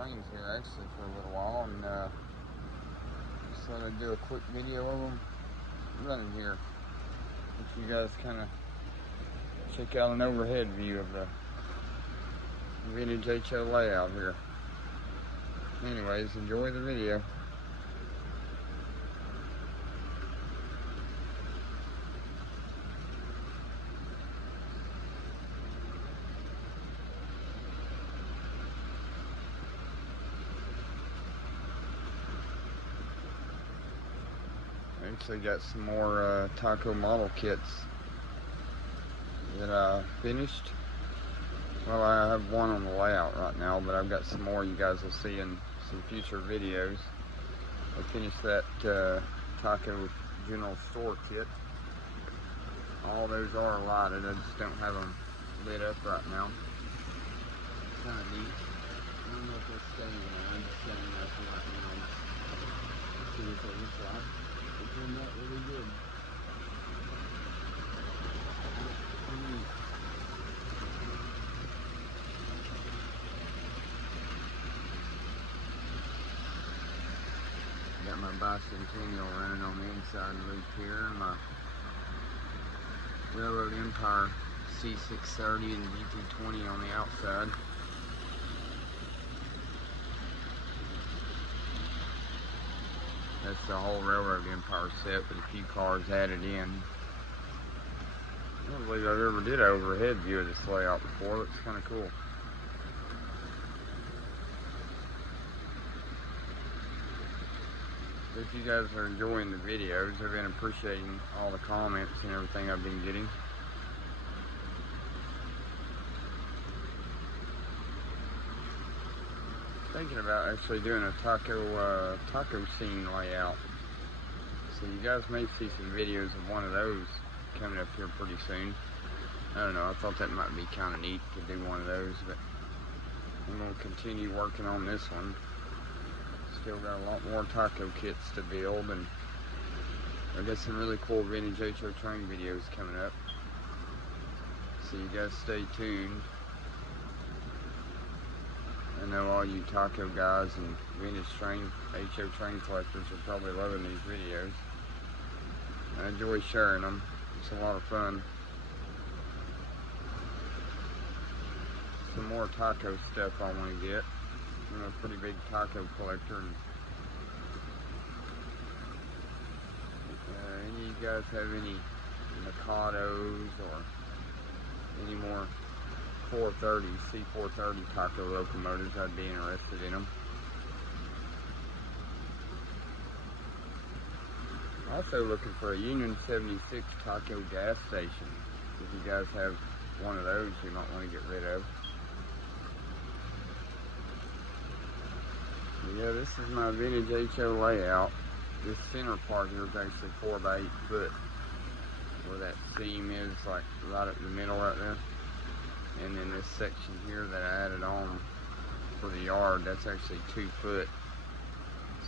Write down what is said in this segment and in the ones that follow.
trains here actually for a little while, and just thought I'd do a quick video of them running here. Let you guys kind of check out an overhead view of the vintage HO layout here. Anyways, enjoy the video. Actually got some more TYCO model kits that I finished. Well, I have one on the layout right now, but I've got some more you guys will see in some future videos. I finished that TYCO general store kit. All those are lighted, I just don't have them lit up right now. Kind of neat. I don't know if they're staying there. I'm just setting up right now. Let's see what they look like. They turned out really good. Got my bicentennial running on the inside loop here, and my Railroad Empire C630 and GT20 on the outside. That's the whole Railroad Empire set with a few cars added in. I don't believe I've ever did an overhead view of this layout before. Looks kind of cool. If you guys are enjoying the videos, I've been appreciating all the comments and everything I've been getting. Thinking about actually doing a TYCO scene layout. So you guys may see some videos of one of those coming up here pretty soon. I don't know, I thought that might be kind of neat to do one of those, but I'm going to continue working on this one. Still got a lot more TYCO kits to build, and I got some really cool vintage HO train videos coming up. So you guys stay tuned. I know all you TYCO guys and vintage train, HO train collectors are probably loving these videos. I enjoy sharing them. It's a lot of fun. Some more TYCO stuff I want to get. I'm a pretty big TYCO collector. And, any of you guys have any Mikados or any more 430, C430 TYCO locomotives, I'd be interested in them. Also looking for a Union 76 TYCO gas station. If you guys have one of those you might want to get rid of. Yeah, this is my vintage HO layout. This center part here is actually 4 by 8 foot. Where that seam is, like right at the middle right there. And then this section here that I added on for the yard, that's actually 2 foot.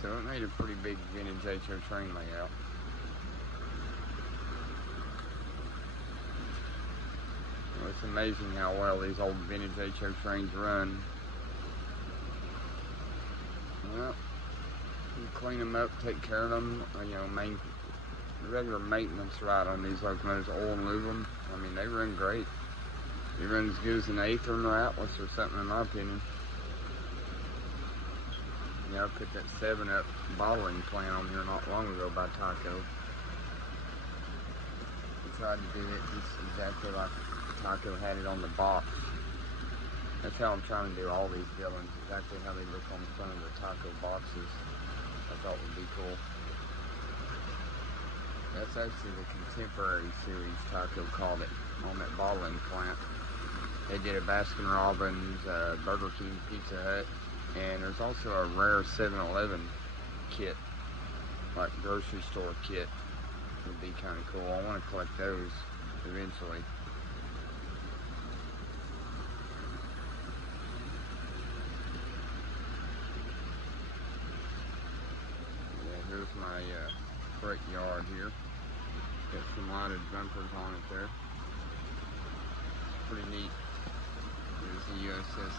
So it made a pretty big vintage HO train layout. Well, it's amazing how well these old vintage HO trains run. Well, you clean them up, take care of them, you know, regular maintenance right on these locomotives, oil and lube them. I mean, they run great. They run as good as an Athearn or Atlas or something, in my opinion. Yeah, I put that 7-Up bottling plant on here not long ago by TYCO. I tried to do it just exactly like TYCO had it on the box. That's how I'm trying to do all these villains, exactly how they look on the front of the TYCO boxes. I thought would be cool. That's actually the Contemporary series, TYCO called it, on that bottling plant. They did a Baskin Robbins, Burger King, Pizza Hut, and there's also a rare 7-Eleven kit, like grocery store kit. Would be kind of cool. I want to collect those eventually. Here's my freight yard here. Got some lighted bumpers on it there. Pretty neat. There's the USS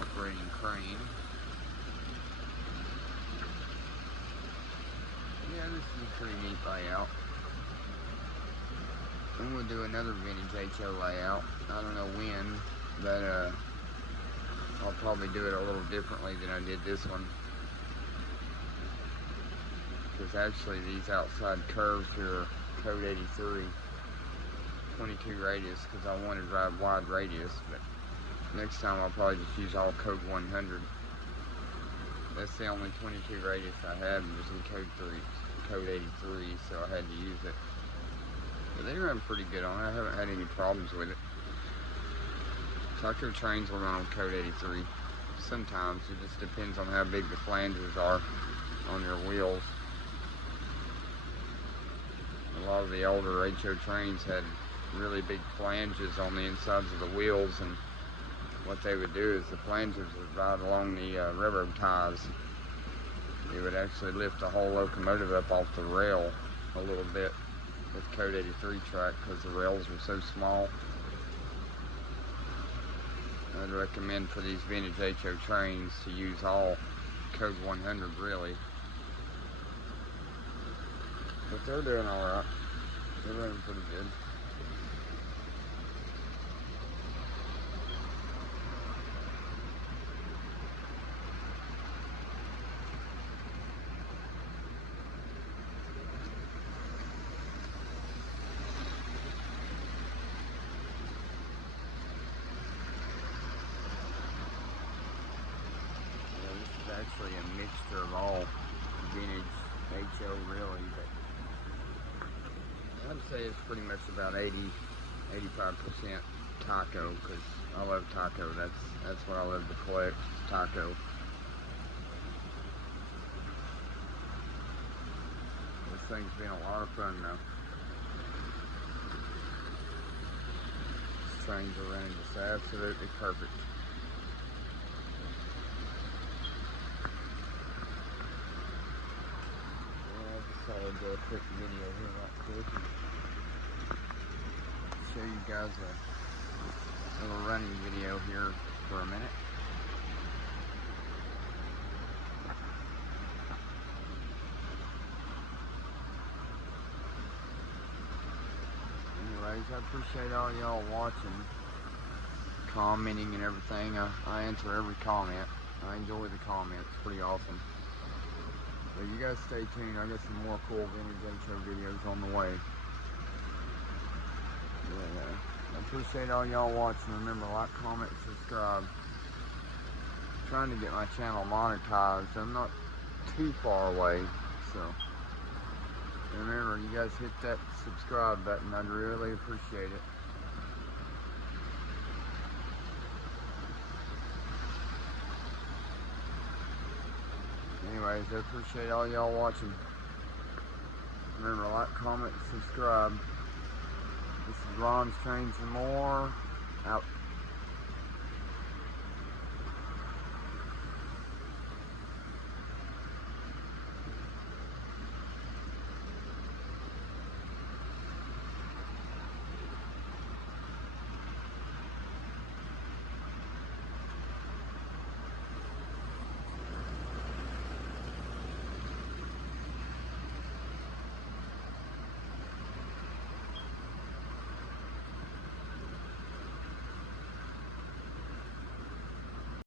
operating crane. Yeah, this is a pretty neat layout. I'm going to do another vintage HO layout. I don't know when, but I'll probably do it a little differently than I did this one. Because actually these outside curves here are code 83, 22 radius, because I want to drive wide radius, but next time I'll probably just use all code 100. That's the only 22 radius I have was in code 83, so I had to use it. But they run pretty good on it. I haven't had any problems with it. TYCO trains will run on code 83. Sometimes it just depends on how big the flanges are on your wheels. A lot of the older HO trains had really big flanges on the insides of the wheels, and what they would do is the flanges would ride along the railroad ties. It would actually lift the whole locomotive up off the rail a little bit with code 83 track because the rails are so small. I'd recommend for these vintage HO trains to use all code 100 really. But they're doing alright. They're running pretty good. Actually a mixture of all vintage HO really, but I'd say it's pretty much about 85% TYCO, because I love TYCO. That's what I love to collect, TYCO. This thing's been a lot of fun though. These trains are running just absolutely perfect. So I'll do a quick video here right quick and show you guys a little running video here for a minute. Anyways, I appreciate all y'all watching, commenting and everything. I answer every comment. I enjoy the comments, pretty awesome. So you guys stay tuned. I got some more cool vintage HO videos on the way. Yeah, I appreciate all y'all watching. Remember, like, comment, subscribe. I'm trying to get my channel monetized. I'm not too far away, so remember, you guys hit that subscribe button. I'd really appreciate it. Anyways, I appreciate all y'all watching. Remember, like, comment, subscribe. This is Ron's Trains and More, out.